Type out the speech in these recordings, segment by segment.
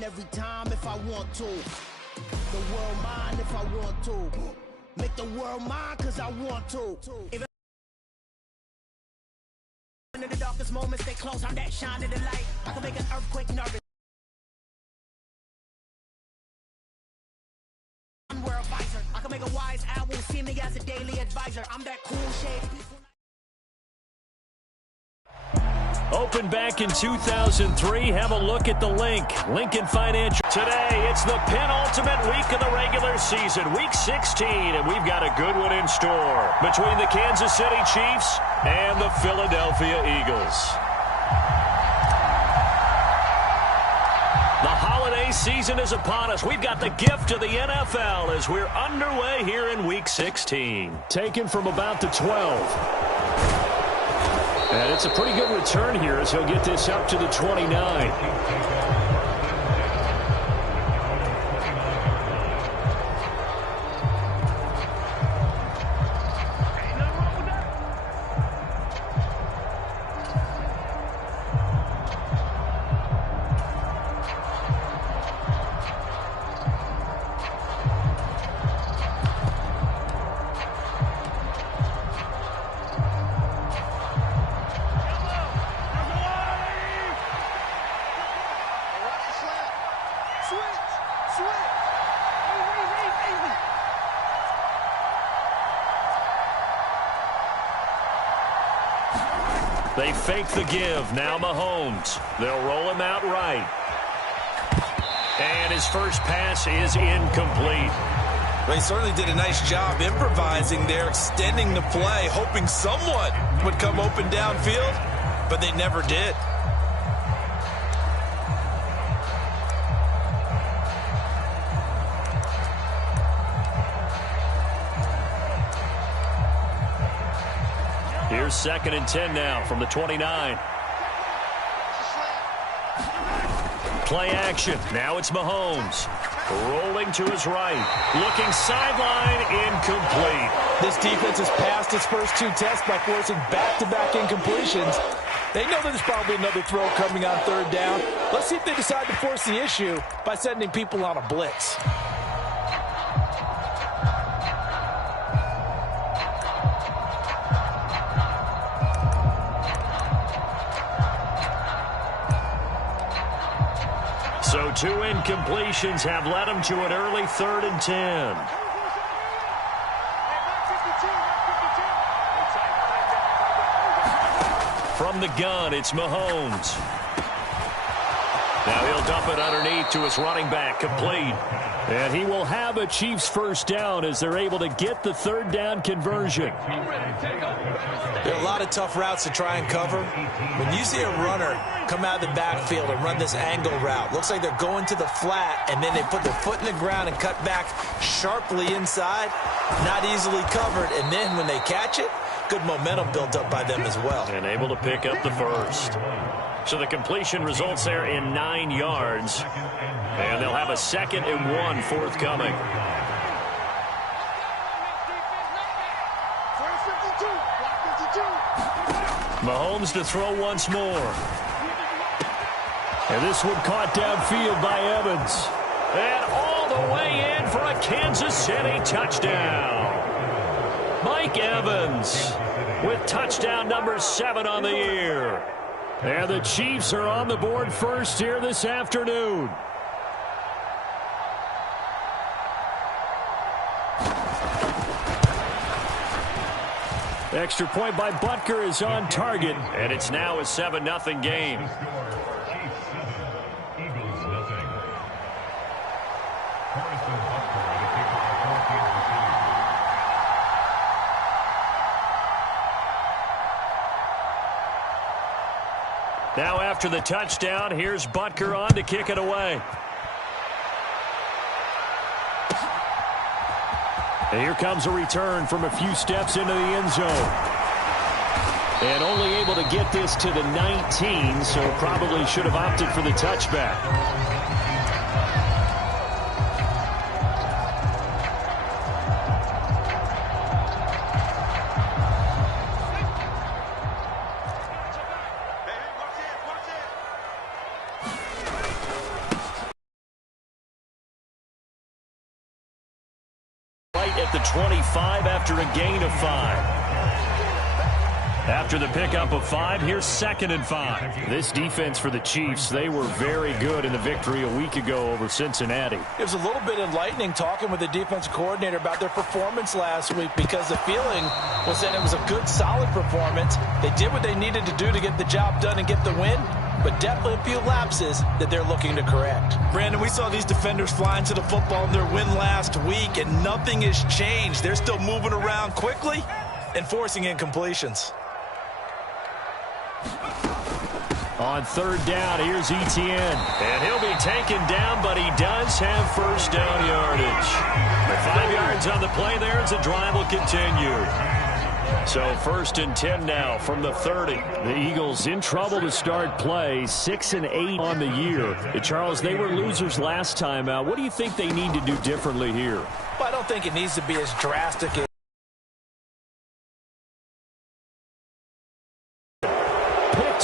Every time if I want to. The world mine if I want to. Make the world mine cause I want to. Even in the darkest moments they close, I'm that shine in the light. I can make an earthquake nervous. I can make a wise owl see me as a daily advisor. I'm that cool shade. Opened back in 2003. Have a look at the link. Lincoln Financial. Today, it's the penultimate week of the regular season, week 16, and we've got a good one in store between the Kansas City Chiefs and the Philadelphia Eagles. The holiday season is upon us. We've got the gift of the NFL as we're underway here in week 16. Taken from about the 12. And it's a pretty good return here as he'll get this up to the 29. They fake the give. Now Mahomes. They'll roll him out right. And his first pass is incomplete. Well, he certainly did a nice job improvising there, extending the play, hoping someone would come open downfield, but they never did. Here's 2nd and 10 now from the 29. Play action. Now it's Mahomes. Rolling to his right. Looking sideline, incomplete. This defense has passed its first 2 tests by forcing back-to-back incompletions. They know that there's probably another throw coming on 3rd down. Let's see if they decide to force the issue by sending people on a blitz. So 2 incompletions have led him to an early 3rd and 10. From the gun, it's Mahomes. Now he'll dump it underneath to his running back, complete. And he will have a Chiefs first down as they're able to get the 3rd down conversion. There are a lot of tough routes to try and cover. When you see a runner come out of the backfield and run this angle route, looks like they're going to the flat, and then they put their foot in the ground and cut back sharply inside, not easily covered, and then when they catch it, good momentum built up by them as well. And able to pick up the first. So the completion results there in 9 yards. And they'll have a 2nd and 1 forthcoming. Mahomes to throw once more. And this one caught downfield by Evans. And all the way in for a Kansas City touchdown. Mike Evans with touchdown number 7 on the year. And the Chiefs are on the board first here this afternoon. Extra point by Butker is on target, and it's now a 7-0 game. Now after the touchdown, here's Butker on to kick it away. And here comes a return from a few steps into the end zone. And only able to get this to the 19, so probably should have opted for the touchback. at the 25 after a gain of 5. After the pickup of 5, here's 2nd and 5. This defense for the Chiefs, they were very good in the victory a week ago over Cincinnati. It was a little bit enlightening talking with the defensive coordinator about their performance last week, because the feeling was that it was a good, solid performance. They did what they needed to do to get the job done and get the win, but definitely a few lapses that they're looking to correct. Brandon, we saw these defenders flying to the football in their win last week, and nothing has changed. They're still moving around quickly and forcing incompletions. On 3rd down, here's Etienne. And he'll be taken down, but he does have first down yardage. With 5 yards on the play there, as the drive will continue. So 1st and 10 now from the 30. The Eagles in trouble to start play, 6 and 8 on the year. Charles, they were losers last time out. What do you think they need to do differently here? Well, I don't think it needs to be as drastic as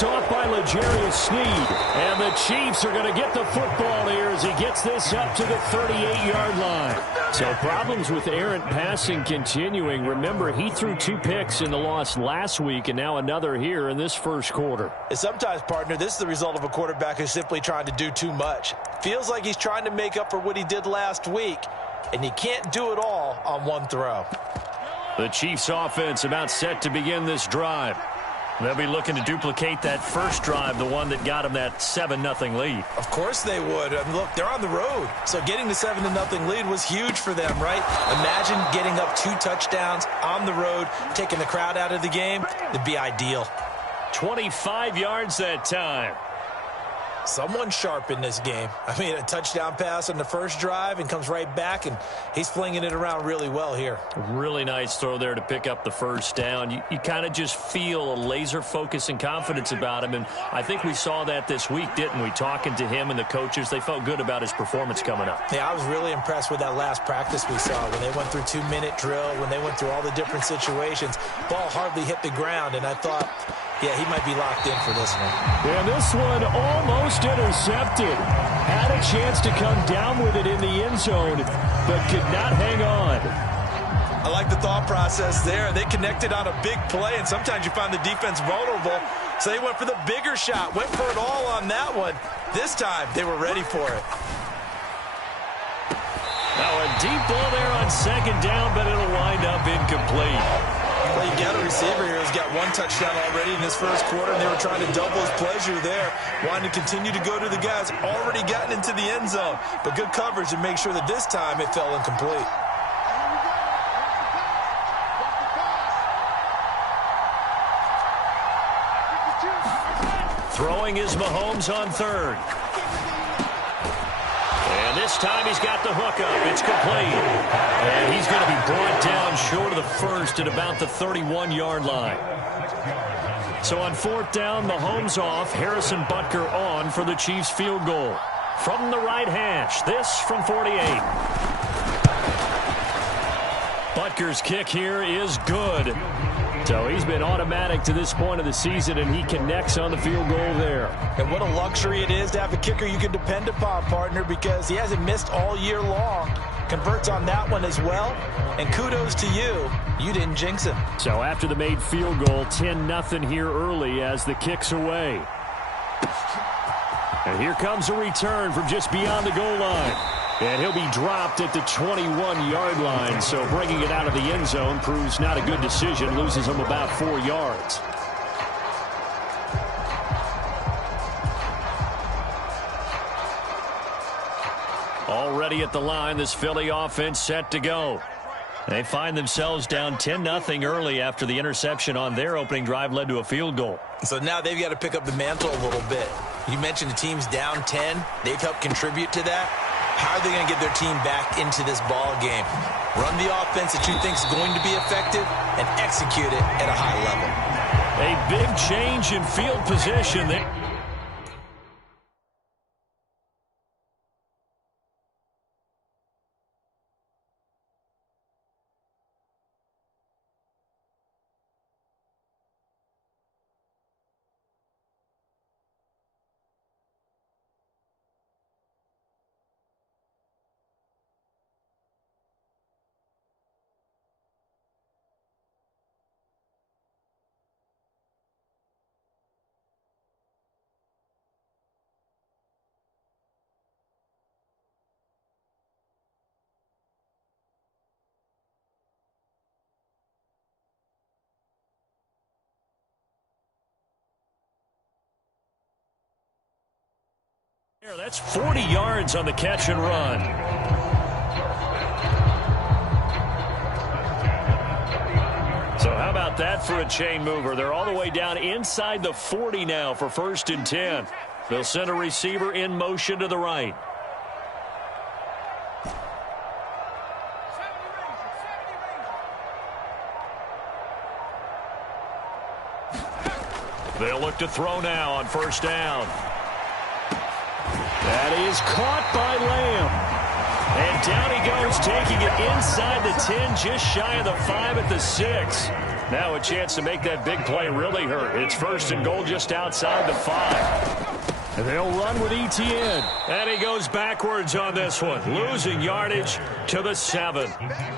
off by L'Jarius Sneed. And the Chiefs are going to get the football here as he gets this up to the 38-yard line. So problems with errant passing continuing. Remember, he threw 2 picks in the loss last week and now another here in this first quarter. And sometimes, partner, this is the result of a quarterback who's simply trying to do too much. Feels like he's trying to make up for what he did last week, and you can't do it all on one throw. The Chiefs offense about set to begin this drive. They'll be looking to duplicate that first drive, the one that got them that 7-0 lead. Of course they would. I mean, look, they're on the road. So getting the 7-0 lead was huge for them, right? Imagine getting up 2 touchdowns on the road, taking the crowd out of the game. It'd be ideal. 25 yards that time. Someone sharp in this game. I mean, a touchdown pass on the first drive and comes right back, and he's flinging it around really well here. Really nice throw there to pick up the first down. You kind of just feel a laser focus and confidence about him, and I think we saw that this week, didn't we? Talking to him and the coaches, they felt good about his performance coming up. Yeah, I was really impressed with that last practice we saw when they went through 2-minute drill, when they went through all the different situations. Ball hardly hit the ground, and I thought, yeah, he might be locked in for this one. And this one almost intercepted. Had a chance to come down with it in the end zone, but could not hang on. I like the thought process there. They connected on a big play, and sometimes you find the defense vulnerable. So they went for the bigger shot, went for it all on that one. This time, they were ready for it. Now a deep ball there on 2nd down, but it'll wind up incomplete. Well, you got a receiver here who's got 1 touchdown already in this first quarter, and they were trying to double his pleasure there, wanting to continue to go to the guys already gotten into the end zone. But good coverage to make sure that this time it fell incomplete. Throwing is Mahomes on 3rd. And this time he's got the hook up. It's complete. And he's going to be brought down short of the first at about the 31-yard line. So on 4th down, Mahomes off. Harrison Butker on for the Chiefs field goal. From the right hash, this from 48. Butker's kick here is good. So he's been automatic to this point of the season, and he connects on the field goal there. And what a luxury it is to have a kicker you can depend upon, partner, because he hasn't missed all year long. Converts on that one as well, and kudos to you. You didn't jinx him. So after the made field goal, 10-0 here early as the kick's away. And here comes a return from just beyond the goal line. And he'll be dropped at the 21-yard line, so bringing it out of the end zone proves not a good decision, loses him about 4 yards. Already at the line, this Philly offense set to go. They find themselves down 10-0 early after the interception on their opening drive led to a field goal. So now they've got to pick up the mantle a little bit. You mentioned the team's down 10. They've helped contribute to that. How are they going to get their team back into this ball game? Run the offense that you think is going to be effective and execute it at a high level. A big change in field position there. That's 40 yards on the catch and run. So how about that for a chain mover? They're all the way down inside the 40 now for 1st and 10. They'll send a receiver in motion to the right. They'll look to throw now on 1st down. That is caught by Lamb. And down he goes, taking it inside the 10, just shy of the 5 at the 6. Now a chance to make that big play really hurt. It's 1st and goal just outside the 5. And they'll run with Etienne. And he goes backwards on this one, losing yardage to the 7.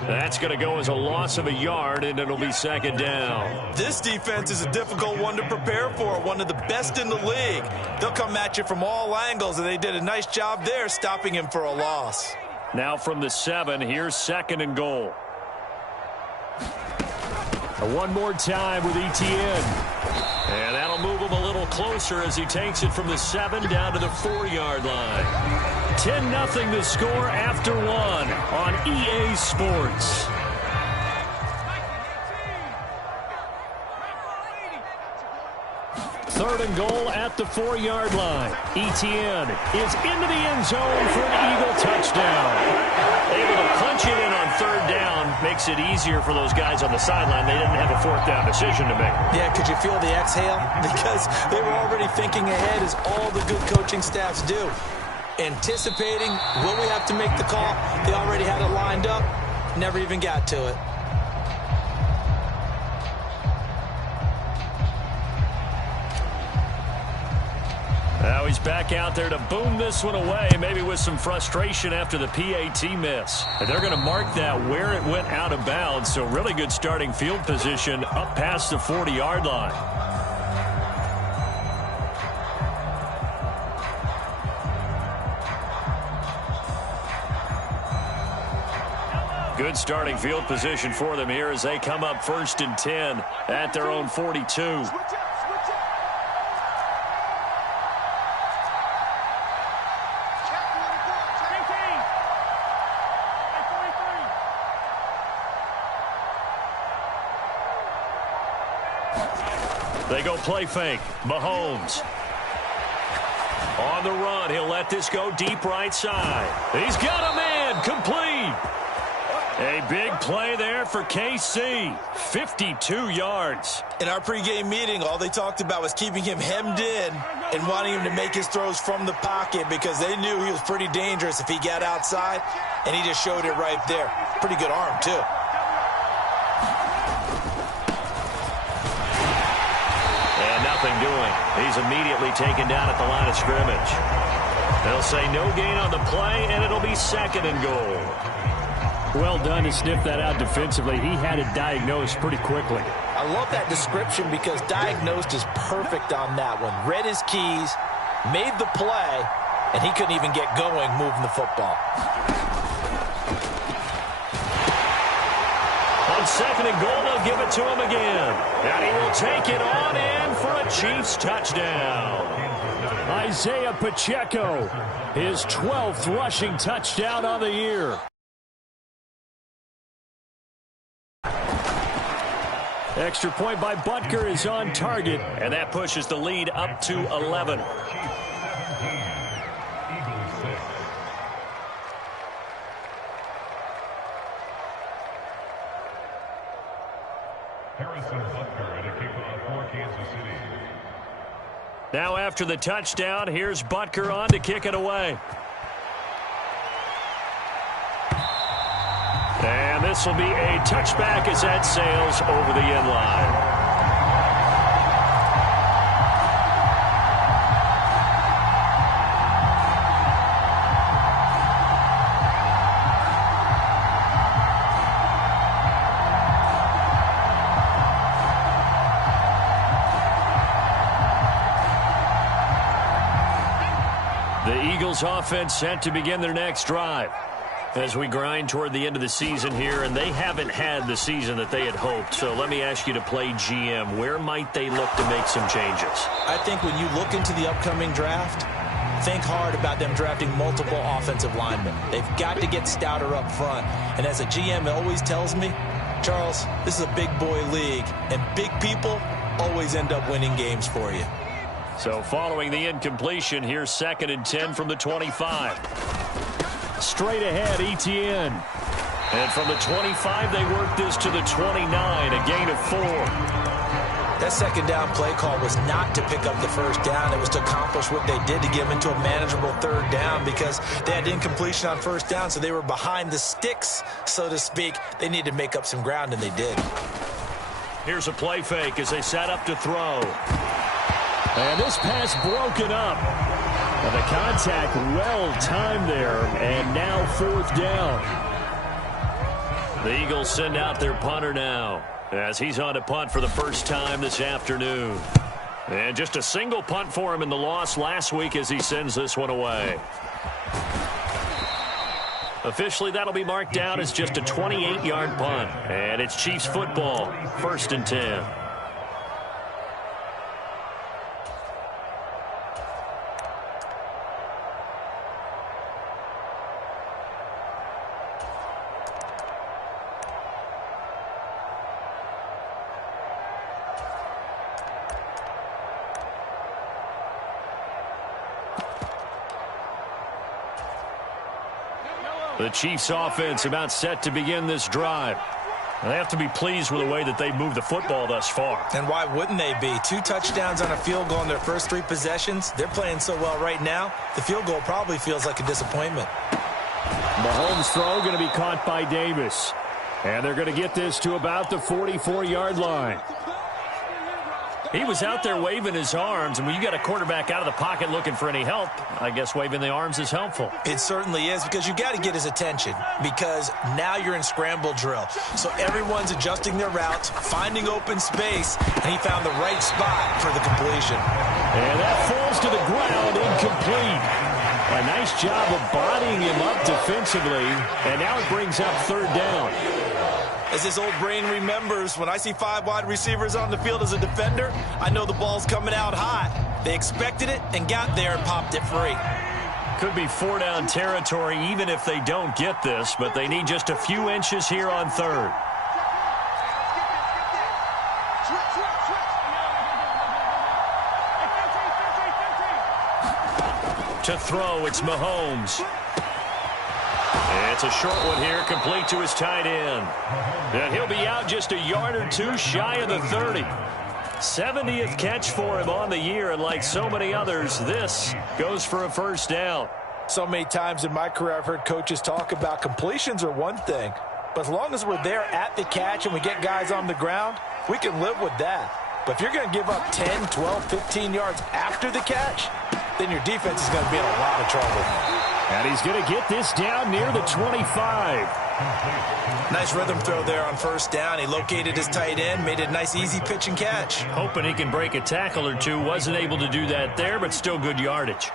That's going to go as a loss of a yard, and it'll be 2nd down. This defense is a difficult one to prepare for, one of the best in the league. They'll come at you from all angles, and they did a nice job there stopping him for a loss. Now from the 7, here's 2nd and goal. One more time with Etienne. And that'll move him a little closer as he takes it from the 7 down to the 4-yard line. 10-0 the score after 1 on EA Sports. Third and goal at the 4-yard line. Etienne is into the end zone for an Eagle touchdown. Able to punch it in on 3rd down. Makes it easier for those guys on the sideline. They didn't have a 4th down decision to make. Yeah, could you feel the exhale? Because they were already thinking ahead, as all the good coaching staffs do. Anticipating, will we have to make the call? They already had it lined up. Never even got to it. Now he's back out there to boom this one away, maybe with some frustration after the PAT miss. And they're going to mark that where it went out of bounds, so really good starting field position up past the 40-yard line. Good starting field position for them here as they come up 1st and 10 at their own 42. They go play fake. Mahomes. On the run, he'll let this go deep right side. He's got a man, complete. A big play there for KC. 52 yards. In our pregame meeting, all they talked about was keeping him hemmed in and wanting him to make his throws from the pocket because they knew he was pretty dangerous if he got outside, and he just showed it right there. Pretty good arm, too. Doing. He's immediately taken down at the line of scrimmage. They'll say no gain on the play, and it'll be 2nd and goal. Well done to sniff that out defensively. He had it diagnosed pretty quickly. I love that description because diagnosed is perfect on that one. Read his keys, made the play, and he couldn't even get going moving the football. On 2nd and goal, they'll give it to him again. And he will take it on in for a Chiefs touchdown. Isaiah Pacheco, his 12th rushing touchdown on the year. Extra point by Butker is on target. And that pushes the lead up to 11. Now after the touchdown, here's Butker on to kick it away. And this will be a touchback as that sails over the end line. The Eagles offense set to begin their next drive as we grind toward the end of the season here, and they haven't had the season that they had hoped. So let me ask you to play GM. Where might they look to make some changes? I think when you look into the upcoming draft, think hard about them drafting multiple offensive linemen. They've got to get stouter up front. And as a GM always tells me, Charles, this is a big boy league, and big people always end up winning games for you. So following the incompletion, here's 2nd and 10 from the 25. Straight ahead, Etienne. And from the 25, they work this to the 29, a gain of 4. That second down play call was not to pick up the first down. It was to accomplish what they did to get them into a manageable third down because they had incompletion on first down, so they were behind the sticks, so to speak. They needed to make up some ground, and they did. Here's a play fake as they set up to throw. And this pass broken up. And the contact well timed there, and now 4th down. The Eagles send out their punter now as he's on to punt for the first time this afternoon. And just a single punt for him in the loss last week as he sends this one away. Officially, that'll be marked down as just a 28-yard punt. And it's Chiefs football, 1st and 10. The Chiefs offense about set to begin this drive. They have to be pleased with the way that they moved the football thus far. And why wouldn't they be? 2 touchdowns on a field goal in their first 3 possessions. They're playing so well right now, the field goal probably feels like a disappointment. Mahomes' throw going to be caught by Davis. And they're going to get this to about the 44-yard line. He was out there waving his arms, and when you got a quarterback out of the pocket looking for any help, I guess waving the arms is helpful. It certainly is, because you got to get his attention, because now you're in scramble drill. So everyone's adjusting their routes, finding open space, and he found the right spot for the completion. And that falls to the ground, incomplete. A nice job of bodying him up defensively, and now it brings up 3rd down. As his old brain remembers, when I see 5 wide receivers on the field as a defender, I know the ball's coming out hot. They expected it and got there and popped it free. Could be 4-down territory even if they don't get this, but they need just a few inches here on 3rd. To throw, it's Mahomes. It's a short one here, complete to his tight end. And he'll be out just a yard or 2 shy of the 30. 70th catch for him on the year, and like so many others, this goes for a first down. So many times in my career I've heard coaches talk about completions are one thing, but as long as we're there at the catch and we get guys on the ground, we can live with that. But if you're going to give up 10, 12, 15 yards after the catch, then your defense is going to be in a lot of trouble. And he's going to get this down near the 25. Nice rhythm throw there on first down. He located his tight end, made it a nice easy pitch and catch. Hoping he can break a tackle or 2. Wasn't able to do that there, but still good yardage.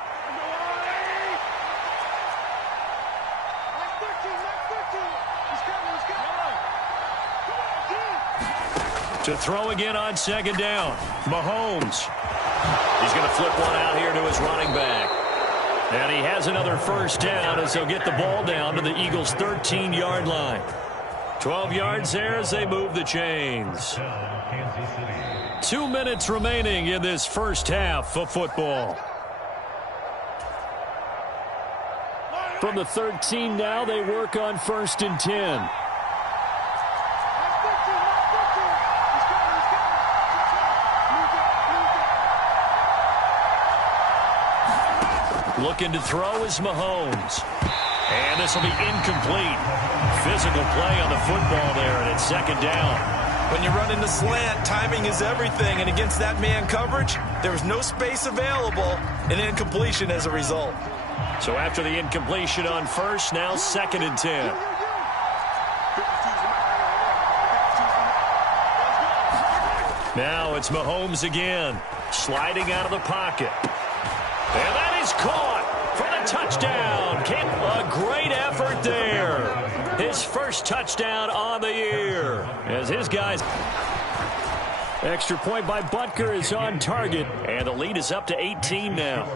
To throw again on 2nd down. Mahomes. He's going to flip one out here to his running back. And he has another first down as they'll get the ball down to the Eagles' 13-yard line. 12 yards there as they move the chains. 2 minutes remaining in this first half of football. From the 13 now, they work on 1st and 10. Looking to throw is Mahomes. And this will be incomplete. Physical play on the football there, and it's 2nd down. When you run into slant, timing is everything, and against that man coverage, there was no space available, and incompletion as a result. So after the incompletion on 1st, now 2nd and 10. Now it's Mahomes again, sliding out of the pocket. And that is caught for the touchdown. A great effort there. His first touchdown on the year. As his guys... Extra point by Butker is on target. And the lead is up to 18 now.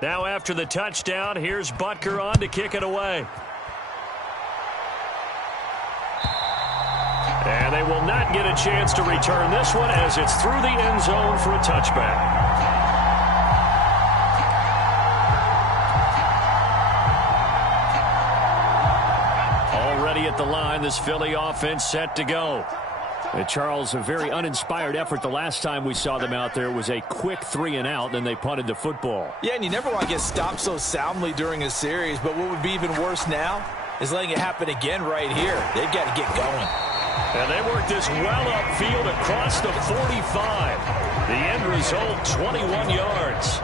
Now after the touchdown, here's Butker on to kick it away. And they will not get a chance to return this one as it's through the end zone for a touchback. Already at the line, this Philly offense set to go. And Charles, a very uninspired effort the last time we saw them out there. It was a quick 3-and-out, and they punted the football. Yeah, and you never want to get stopped so soundly during a series, but what would be even worse now is letting it happen again right here. They've got to get going. And they work this well upfield across the 45. The end result, 21 yards.